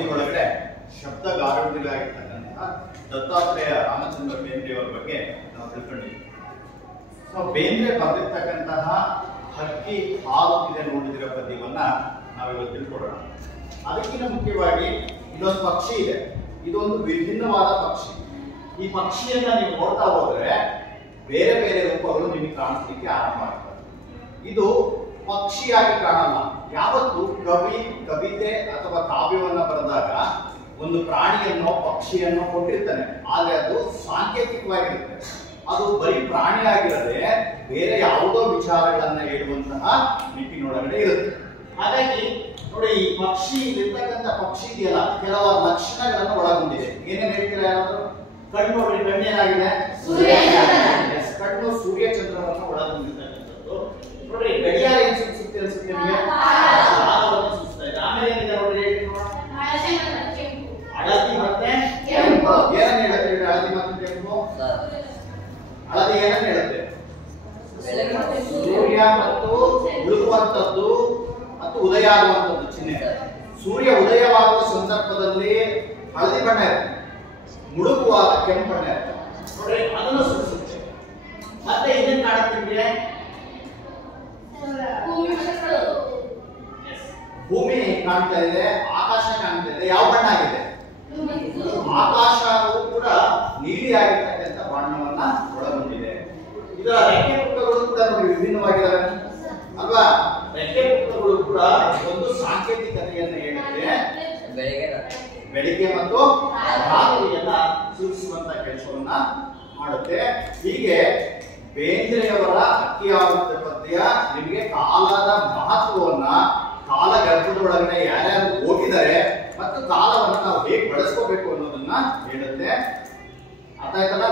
ಪದ್ಯ ಒಳಗಡೆ ಶಬ್ದ ಗಾರುಡಿಗಳಾಗಿರ್ತಕ್ಕಂತಹ ದತ್ತಾತ್ರೇಯ ರಾಮಚಂದ್ರ ಬೇಂದ್ರೆಯವರ ಬಗ್ಗೆ ನಾವು ತಿಳ್ಕೊಂಡಿದ್ದೀವಿ. ಬೇಂದ್ರೆ ಬರೆದಿರ್ತಕ್ಕಂತಹ ಹಕ್ಕಿ ಹಾರುತ್ತಿದೆ ನೋಡಿದಿರೋ ಪದ್ಯವನ್ನ ನಾವಿವತ್ತು ತಿಳ್ಕೊಳ್ಳೋಣ. ಅದಕ್ಕಿಂತ ಮುಖ್ಯವಾಗಿ ಇದೊಂದು ಪಕ್ಷಿ ಇದೆ, ಇದೊಂದು ವಿಭಿನ್ನವಾದ ಪಕ್ಷಿ. ಈ ಪಕ್ಷಿಯನ್ನ ನೀವು ನೋಡ್ತಾ ಹೋದ್ರೆ ಬೇರೆ ಬೇರೆ ರೂಪಗಳು ನಿಮಗೆ ಕಾಣಿಸ್ಲಿಕ್ಕೆ ಆರಂಭ ಆಗ್ತದೆ. ಇದು ಪಕ್ಷಿಯಾಗಿ ಕಾಣಲ್ಲ. ಯಾವತ್ತು ಕವಿ ಕವಿತೆ ಅಥವಾ ಕಾವ್ಯವನ್ನ ಬರೆದಾಗ ಒಂದು ಪ್ರಾಣಿಯನ್ನೋ ಪಕ್ಷಿಯನ್ನೋ ಕೊಟ್ಟಿರ್ತಾನೆ, ಆದ್ರೆ ಅದು ಸಾಂಕೇತಿಕವಾಗಿರುತ್ತೆ. ಅದು ಬರೀ ಪ್ರಾಣಿಯಾಗಿರದೆ ಬೇರೆ ಯಾವುದೋ ವಿಚಾರಗಳನ್ನ ಹೇಳುವಂತಹ ನಿಟ್ಟಿನೊಳಗಡೆ ಇರುತ್ತೆ. ಹಾಗಾಗಿ ನೋಡಿ, ಈ ಪಕ್ಷಿ ಇರ್ತಕ್ಕಂಥ ಪಕ್ಷಿ ಇದೆಯಲ್ಲ, ಕೆಲವಾರು ಲಕ್ಷಣಗಳನ್ನು ಒಳಗೊಂಡಿದೆ. ಏನೇನು ಹೇಳ್ತೀರಾ ಯಾರಾದ್ರೂ? ಕಣ್ಣು ನೋಡಿ, ಕಣ್ಣೇನಾಗಿದೆ? ಕಣ್ಣು ಸೂರ್ಯಚಂದ್ರವನ್ನು ಒಳಗೊಂಡಿರ್ತಕ್ಕಂಥದ್ದು. ನೋಡ್ರಿ, ಗಡಿಯಾರ ಏನ್ ಸೂಚಿಸುತ್ತೆ ಅನ್ಸುತ್ತೆ ನಿಮಗೆ? ಸೂಚಿಸ್ತಾ ಇದೆ. ಆಮೇಲೆ ಏನಿದೆ ನೋಡ್ರಿ, ಹಳದಿ ಮತ್ತೆ ಕೆಂಪು. ಏನನ್ನ ಹೇಳುತ್ತೆ ಹಳದಿ ಮತ್ತು ಕೆಂಪು? ಹಳದಿ ಏನನ್ನ ಹೇಳುತ್ತೆ? ಸೂರ್ಯ ಮತ್ತು ಮುಳುಗುವಂತದ್ದು ಮತ್ತು ಉದಯ ಆಗುವಂತದ್ದು ಚಿಹ್ನೆ. ಸೂರ್ಯ ಉದಯವಾಗುವ ಸಂದರ್ಭದಲ್ಲಿ ಹಳದಿ ಬಣ್ಣ ಇರುತ್ತೆ, ಮುಳುಗುವಾಗ ಕೆಂಪು ಬಣ್ಣ ಇರುತ್ತೆ. ನೋಡ್ರಿ, ಅದನ್ನು ಸೂಚಿಸುತ್ತೆ. ಮತ್ತೆ ಇನ್ನೇನ್ ಕಾಣುತ್ತೆ? ಭೂಮಿ ಕಾಣ್ತಾ ಇದೆ, ಆಕಾಶ ಕಾಣ್ತಾ ಇದೆ. ಯಾವ ಬಣ್ಣ ಆಗಿದೆ? ಆಕಾಶವು ಕೂಡ ನೀಲಿ ಆಗಿರ್ತಕ್ಕಂಥ ಬಣ್ಣವನ್ನ ಒಳಗೊಂಡಿದೆ. ಇದರ ರೆಕ್ಕೆ ಪುಕ್ಕಗಳು ಕೂಡ ನೋಡಿ ವಿಭಿನ್ನವಾಗಿದ್ದಾವೆ ಅಲ್ವಾ? ರೆಕ್ಕೆ ಪುಕ್ಕಗಳು ಕೂಡ ಒಂದು ಸಾಂಕೇತಿಕತೆಯನ್ನು ಹೇಳುತ್ತೆ. ಬೆಳಿಗ್ಗೆ ಮತ್ತು ರಾತ್ರಿಯನ್ನ ಸೂಚಿಸುವಂತ ಕೆಲಸವನ್ನ ಮಾಡುತ್ತೆ. ಹೀಗೆ ಬೇಂದ್ರೆಯವರ ಹಕ್ಕಿ ಹಾರುತ್ತಿದೆ ಪದ್ಯ ನಿಮಗೆ ಕಾಲದ ಮಹತ್ವವನ್ನ, ಕಾಲ ಗರ್ಭದ ಒಳಗಡೆ ಯಾರ್ಯಾರು ಹೋಗಿದ್ದಾರೆ ಮತ್ತು ಕಾಲವನ್ನ ನಾವು ಹೇಗೆ ಬಳಸ್ಕೋಬೇಕು ಅನ್ನೋದನ್ನ ಹೇಳುತ್ತೆ. ಅರ್ಥ ಆಯ್ತಲ್ಲ?